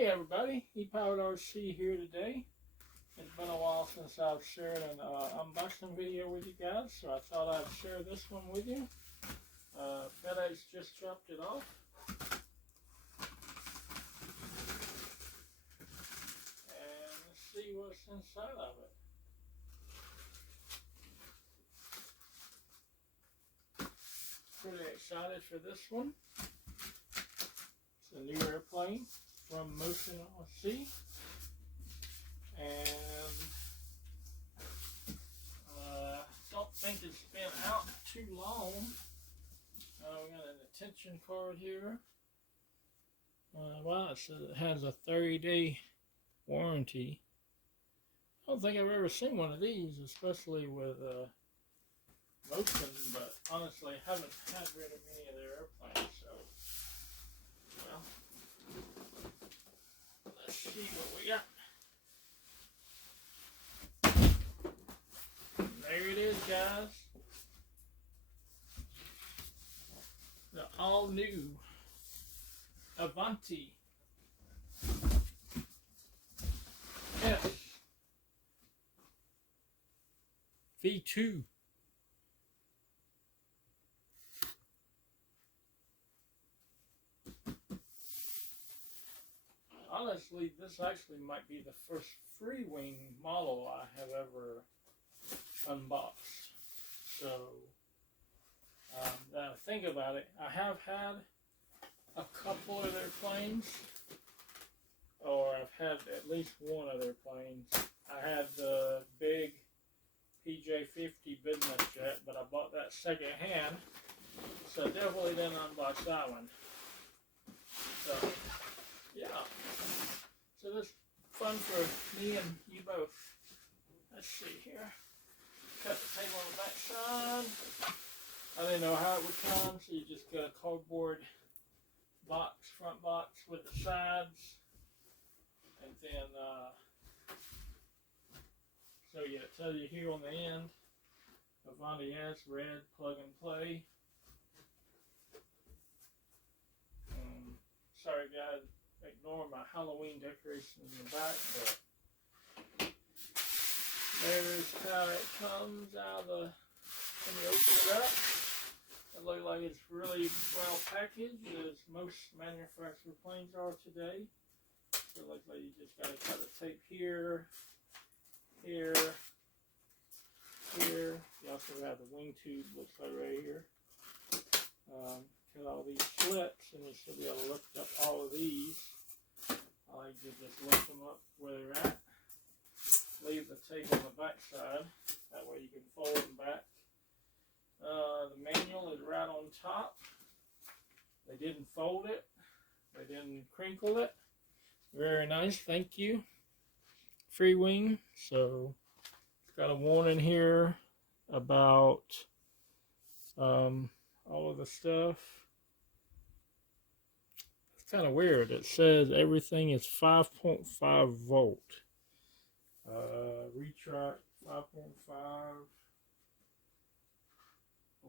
Hey everybody, E-Powered RC here today. It's been a while since I've shared an unboxing video with you guys, so I thought I'd share this one with you. FedEx just dropped it off. And let's see what's inside of it. Pretty excited for this one. It's a new airplane from Motion RC, and don't think it's been out too long. We got an attention card here. Wow, it says it has a 30-day warranty. I don't think I've ever seen one of these, especially with Motion, but honestly, I haven't had rid of many of their airplanes, so well. Let's see what we got. There it is, guys. The all-new Avanti S V2. Honestly, this actually might be the first free-wing model I have ever unboxed. So, now think about it. I have had a couple of their planes, or I've had at least one of their planes. I had the big PJ50 business jet, but I bought that second hand, so definitely didn't unbox that one. So, yeah. So this is fun for me and you both. Let's see here. Cut the tape on the back side. I didn't know how it would come, so you just get a cardboard box, front box with the sides. And then, so yeah, it tells you here on the end, Avanti S, red, plug and play. Sorry guys, ignore my Halloween decorations in the back, but there's how it comes out of the, when you open it up. It looks like it's really well packaged, as most manufactured planes are today. So it looks like you just gotta cut the tape here, here, here. You also have the wing tube, looks like right here. Cut all these slits, and you should be able to lift up all of these. I like to just lift them up where they're at. Leave the tape on the back side. That way you can fold them back. The manual is right on top. They didn't fold it. They didn't crinkle it. Very nice, thank you. Free wing. So it's got a warning here about all of the stuff. It's kind of weird. It says everything is 5.5 volt. Retract 5.5.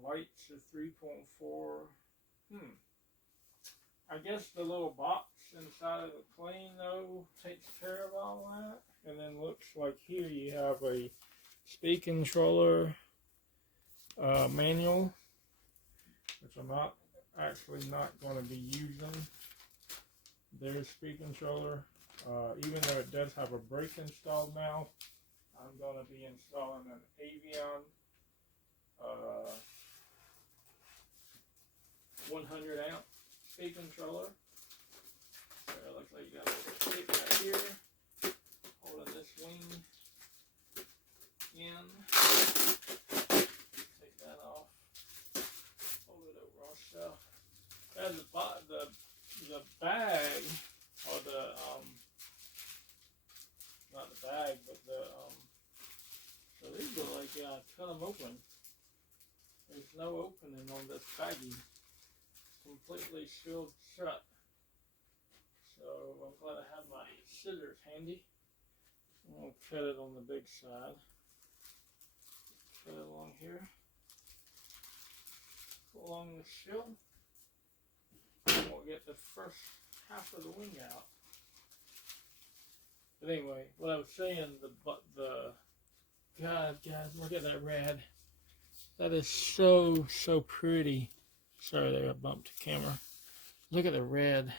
Lights are 3.4. I guess the little box inside of the plane though takes care of all that. And then looks like here you have a speed controller manual, which I'm not going to be using. There's speed controller. Even though it does have a brake installed now, I'm going to be installing an Avion 100 amp speed controller. So it looks like you got a little tape right here, holding this wing in. Take that off. Hold it over on shelf. There's the bag, or the not the bag, but the so these look like cut them open. There's no opening on this baggie. Completely sealed shut. So I'm glad I have my scissors handy. I'm going to cut it on the big side. Cut it along here. Along the shield. And we'll get the first half of the wing out. But anyway, what I was saying, God, guys, look at that red. That is so, so pretty. Sorry there, I bumped the camera. Look at the red.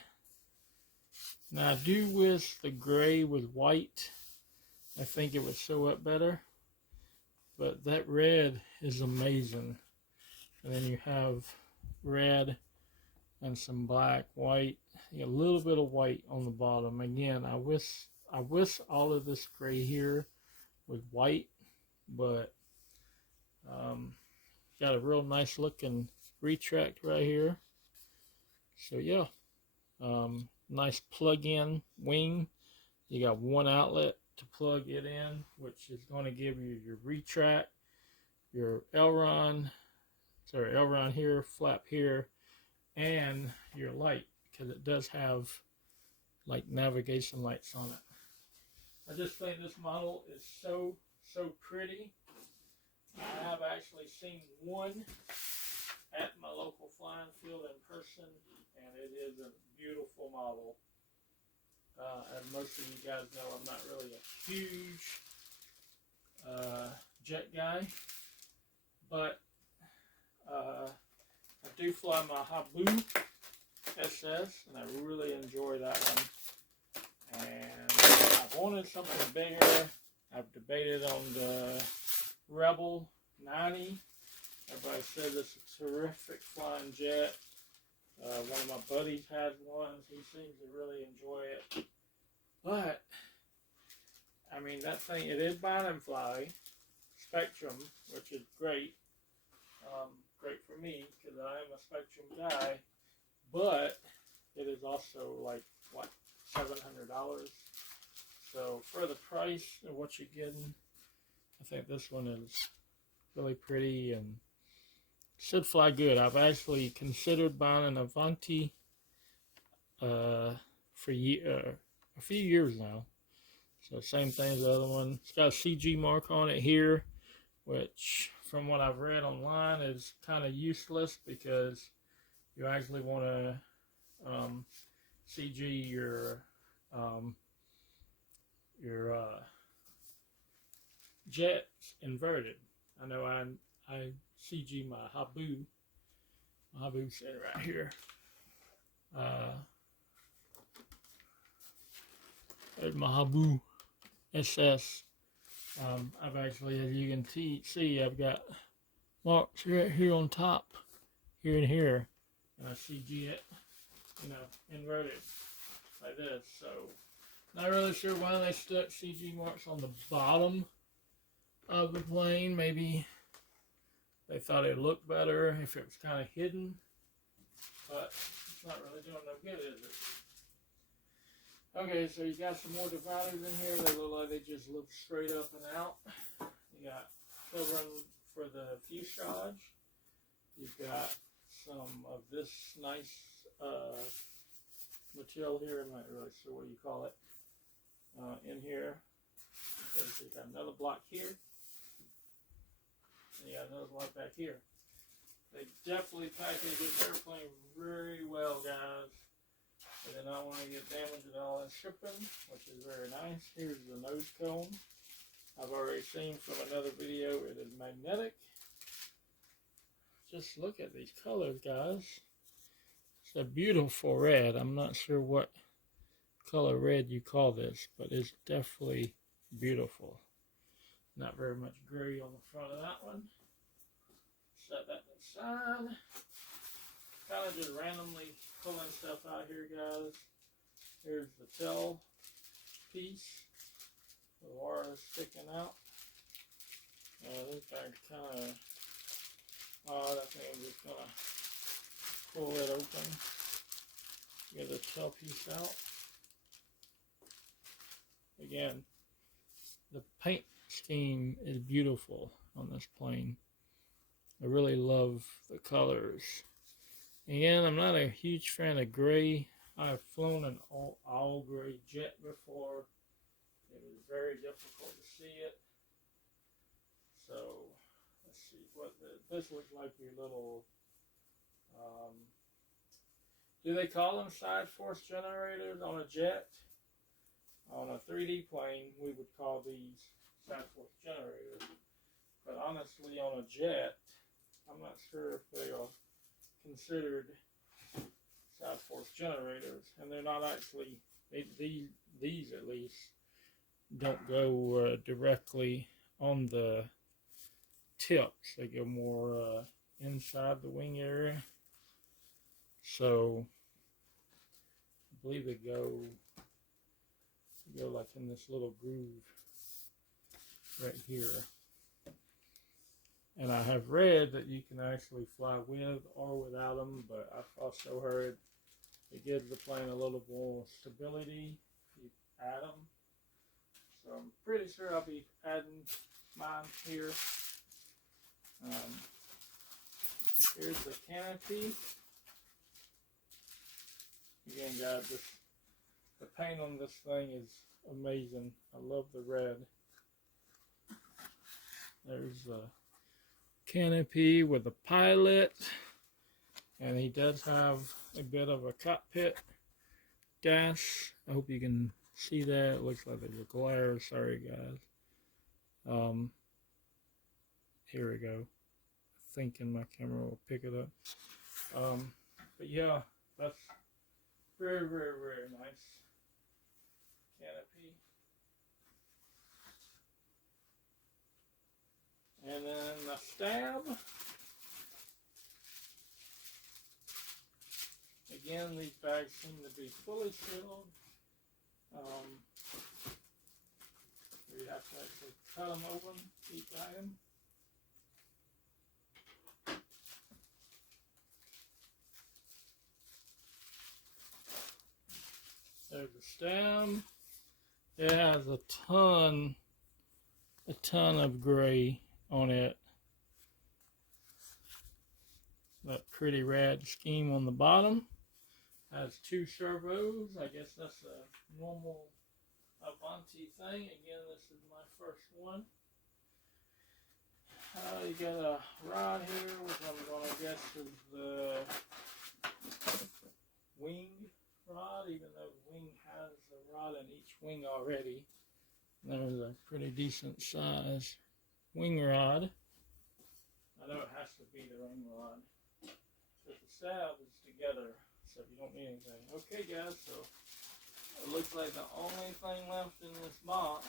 Now, I do wish the gray with white. I think it would show up better. But that red is amazing. And then you have red and some black, white. You get a little bit of white on the bottom. Again, I wish all of this gray here was white, but got a real nice looking retract right here. So yeah, nice plug-in wing. You got one outlet to plug it in, which is going to give you your retract, your aileron here, flap here, and your light, because it does have like navigation lights on it. I just think this model is so, so pretty. I have actually seen one at my local flying field in person, and it is a beautiful model. As most of you guys know, I'm not really a huge jet guy, but I do fly my Habu SS, and I really enjoy that one. And I've wanted something bigger. I've debated on the Rebel 90. Everybody says it's a terrific flying jet. One of my buddies has one. He seems to really enjoy it. But, I mean, that thing, it is bottom fly Spectrum, which is great. Great for me, because I am a Spectrum guy. But, it is also like, what, $700? So, for the price of what you're getting, I think this one is really pretty and should fly good. I've actually considered buying an Avanti for a few years now. So same thing as the other one. It's got a CG mark on it here, which from what I've read online is kind of useless because you actually want to CG your jets inverted. I know I CG my Habu. My Habu's sitting right here. There's my Habu SS. I've actually, as you can see, I've got marks right here on top, here and here, and I CG it, inverted like this. So, not really sure why they stuck CG marks on the bottom of the plane. Maybe they thought it looked better if it was kind of hidden, but it's not really doing no good, is it? Okay, so you got some more dividers in here. They look like they just look straight up and out. You got covering for the fuselage. You've got some of this nice material here. I'm not really sure what you call it in here. Okay, so you got another block here. And you got another block back here. They definitely packaged this airplane very well, guys. They did not want to get damaged at all in shipping, which is very nice. Here's the nose cone. I've already seen from another video it is magnetic. Just look at these colors, guys. It's a beautiful red. I'm not sure what color red you call this, but it's definitely beautiful. Not very much gray on the front of that one. Set that aside. Kind of just randomly pulling stuff out here, guys. Here's the tail piece. The wire is sticking out. This bag's kind of odd. I think I'm just going to pull it open. Get the tail piece out. Again, the paint scheme is beautiful on this plane. I really love the colors. Again, I'm not a huge fan of gray. I've flown an all gray jet before. It was very difficult to see it. So, let's see what this looks like. Your little, do they call them side force generators on a jet? On a 3D plane, we would call these side force generators. But honestly, on a jet, I'm not sure if they are considered side force generators. And they're not actually, these at least, don't go directly on the tips. They go more inside the wing area. So I believe they go like in this little groove right here. And I have read that you can actually fly with or without them, but I've also heard it gives the plane a little more stability if you add them. So I'm pretty sure I'll be adding mine here. Here's the canopy. Again, guys, the paint on this thing is amazing. I love the red. There's the canopy with the pilot, and he does have a bit of a cockpit dash. I hope you can see that. It looks like there's a glare. Sorry, guys. Here we go. Thinking my camera will pick it up. But yeah, that's very, very, very nice canopy. And then the stab. Again, these bags seem to be fully sealed. You have to actually cut them open, each item. There's the stem. It has a ton of gray on it. That pretty rad scheme on the bottom. Has 2 servos. I guess that's a normal Avanti thing. Again, this is my first one. You got a rod here, which I'm going to guess is the wing rod, even though the wing has a rod in each wing already. There's a pretty decent size wing rod. I know it has to be the wing rod. But the stab is together, so you don't need anything. Okay, guys, so it looks like the only thing left in this box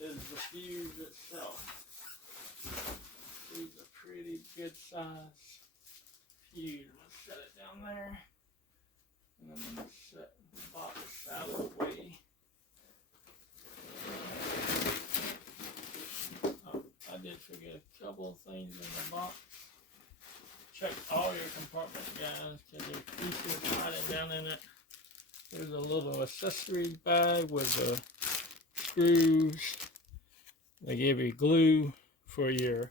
is the fuse itself. These are pretty good size fuse. Let's set it down there. And I'm going to set the box out of the way. I did forget a couple of things in the box. Check all your compartments, guys, because there's pieces hiding down in it. There's a little accessories bag with the screws. They give you glue for your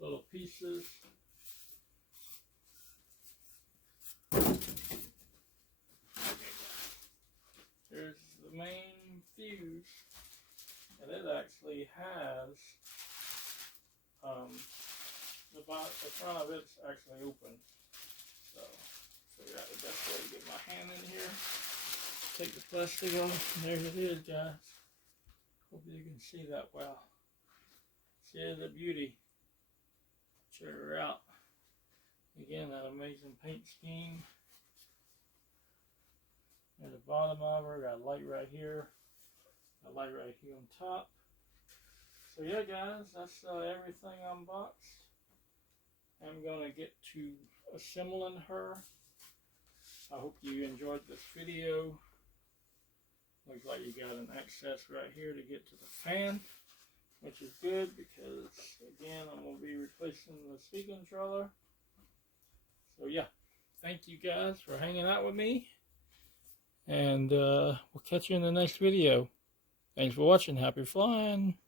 little pieces. Here's the main fuse, and it actually has the front of it's actually open. So figure out the best way to get my hand in here. Take the plastic off. There it is, guys. Hope you can see that well. See the beauty. Check her out. Again, that amazing paint scheme. At the bottom of her, got a light right here, a light right here on top. So yeah, guys, that's everything unboxed. I'm gonna get to assembling her. I hope you enjoyed this video. Looks like you got an access right here to get to the fan, which is good because again, I'm gonna be replacing the speed controller. So yeah, thank you guys for hanging out with me. And we'll catch you in the next video. Thanks for watching. Happy flying.